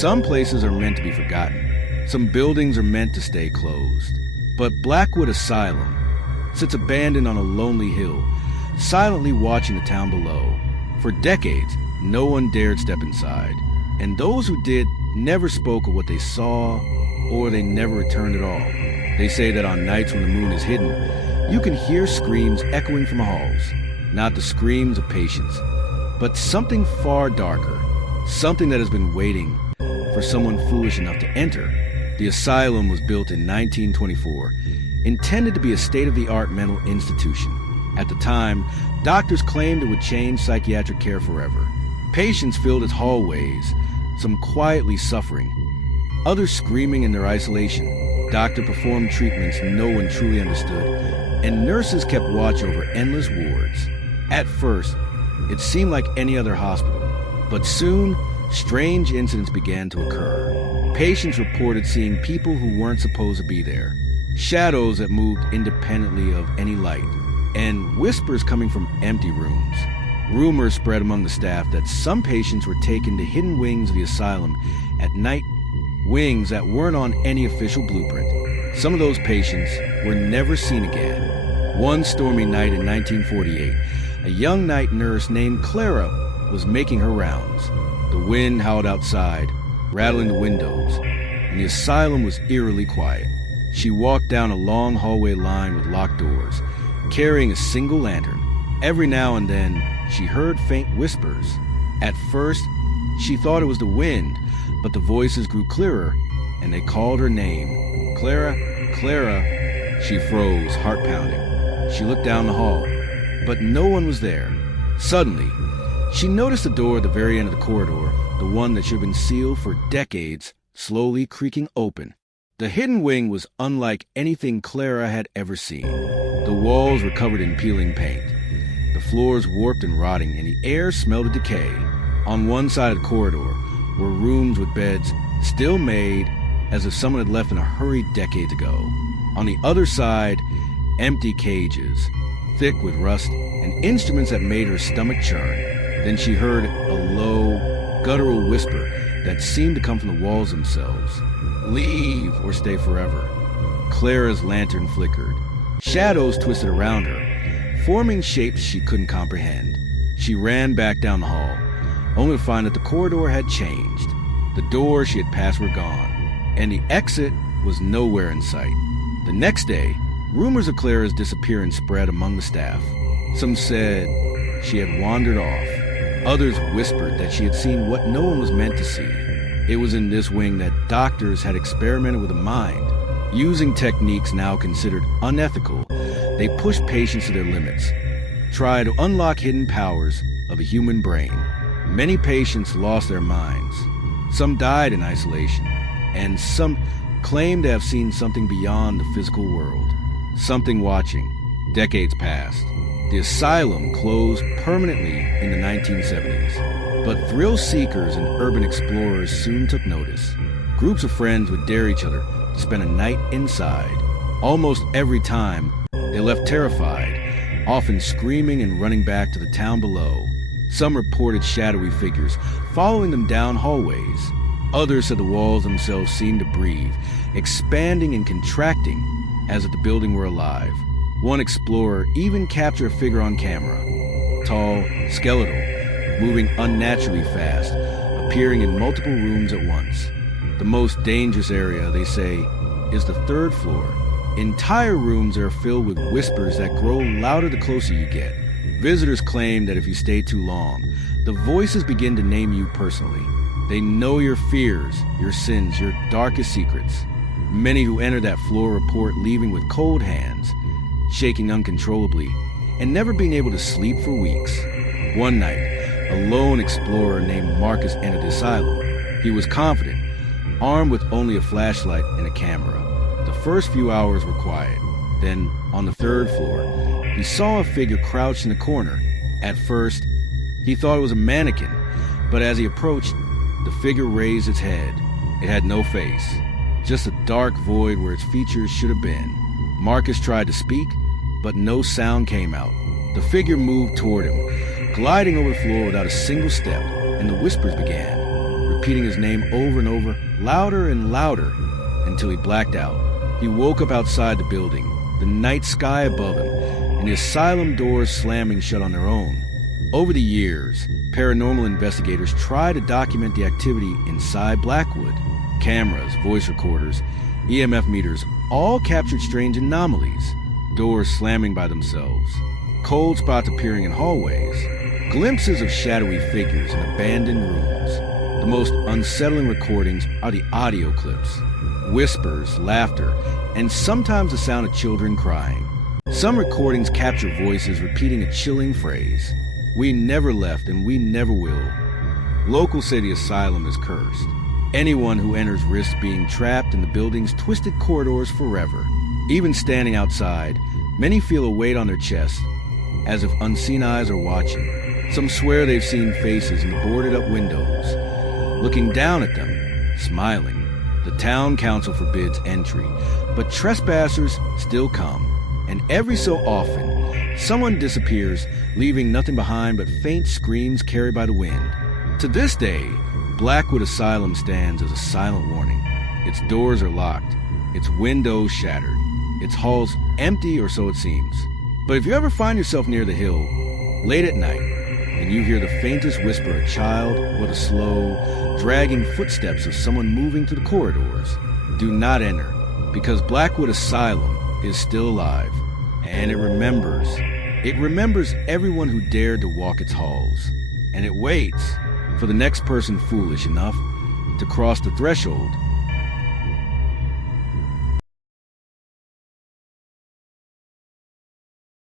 Some places are meant to be forgotten. Some buildings are meant to stay closed. But Blackwood Asylum sits abandoned on a lonely hill, silently watching the town below. For decades, no one dared step inside, and those who did never spoke of what they saw, or they never returned at all. They say that on nights when the moon is hidden, you can hear screams echoing from the halls. Not the screams of patients, but something far darker, something that has been waiting for someone foolish enough to enter. The asylum was built in 1924, intended to be a state-of-the-art mental institution. At the time, doctors claimed it would change psychiatric care forever. Patients filled its hallways, some quietly suffering, others screaming in their isolation. Doctor performed treatments no one truly understood, and nurses kept watch over endless wards. At first, it seemed like any other hospital, but soon, strange incidents began to occur. Patients reported seeing people who weren't supposed to be there, shadows that moved independently of any light, and whispers coming from empty rooms. Rumors spread among the staff that some patients were taken to hidden wings of the asylum at night, wings that weren't on any official blueprint. Some of those patients were never seen again. One stormy night in 1948, a young night nurse named Clara was making her rounds. The wind howled outside, rattling the windows, and the asylum was eerily quiet. She walked down a long hallway lined with locked doors, carrying a single lantern. Every now and then, she heard faint whispers. At first, she thought it was the wind, but the voices grew clearer, and they called her name. Clara, Clara. She froze, heart pounding. She looked down the hall, but no one was there. Suddenly, she noticed the door at the very end of the corridor, the one that should have been sealed for decades, slowly creaking open. The hidden wing was unlike anything Clara had ever seen. The walls were covered in peeling paint. The floors warped and rotting, and the air smelled of decay. On one side of the corridor were rooms with beds still made as if someone had left in a hurry decades ago. On the other side, empty cages, thick with rust, and instruments that made her stomach churn. Then she heard a low, guttural whisper that seemed to come from the walls themselves. Leave or stay forever. Clara's lantern flickered. Shadows twisted around her, forming shapes she couldn't comprehend. She ran back down the hall, only to find that the corridor had changed. The doors she had passed were gone, and the exit was nowhere in sight. The next day, rumors of Clara's disappearance spread among the staff. Some said she had wandered off. Others whispered that she had seen what no one was meant to see. It was in this wing that doctors had experimented with the mind. Using techniques now considered unethical, they pushed patients to their limits, tried to unlock hidden powers of a human brain. Many patients lost their minds. Some died in isolation, and some claimed to have seen something beyond the physical world. Something watching. Decades passed. The asylum closed permanently in the 1970s, but thrill seekers and urban explorers soon took notice. Groups of friends would dare each other to spend a night inside. Almost every time, they left terrified, often screaming and running back to the town below. Some reported shadowy figures following them down hallways. Others said the walls themselves seemed to breathe, expanding and contracting as if the building were alive. One explorer even captured a figure on camera, tall, skeletal, moving unnaturally fast, appearing in multiple rooms at once. The most dangerous area, they say, is the third floor. Entire rooms are filled with whispers that grow louder the closer you get. Visitors claim that if you stay too long, the voices begin to name you personally. They know your fears, your sins, your darkest secrets. Many who enter that floor report leaving with cold hands, shaking uncontrollably, and never being able to sleep for weeks. One night, a lone explorer named Marcus entered the asylum. He was confident, armed with only a flashlight and a camera. The first few hours were quiet. Then, on the third floor, he saw a figure crouched in the corner. At first, he thought it was a mannequin, but as he approached, the figure raised its head. It had no face, just a dark void where its features should have been. Marcus tried to speak, but no sound came out. The figure moved toward him, gliding over the floor without a single step, and the whispers began. repeating his name over and over, louder and louder, until he blacked out. He woke up outside the building, the night sky above him, and the asylum doors slamming shut on their own. Over the years, paranormal investigators try to document the activity inside Blackwood. Cameras, voice recorders, EMF meters all captured strange anomalies. Doors slamming by themselves, cold spots appearing in hallways, glimpses of shadowy figures in abandoned rooms. The most unsettling recordings are the audio clips. Whispers, laughter, and sometimes the sound of children crying. Some recordings capture voices repeating a chilling phrase. "We never left and we never will." Locals say the asylum is cursed. Anyone who enters risks being trapped in the building's twisted corridors forever. Even standing outside, many feel a weight on their chests, as if unseen eyes are watching. Some swear they've seen faces in the boarded-up windows, looking down at them, smiling. The town council forbids entry, but trespassers still come, and every so often, someone disappears, leaving nothing behind but faint screams carried by the wind. To this day, Blackwood Asylum stands as a silent warning. Its doors are locked, its windows shattered, its halls empty, or so it seems. But if you ever find yourself near the hill, late at night, and you hear the faintest whisper of a child or the slow, dragging footsteps of someone moving through the corridors, do not enter, because Blackwood Asylum is still alive, and it remembers everyone who dared to walk its halls, and it waits for the next person foolish enough to cross the threshold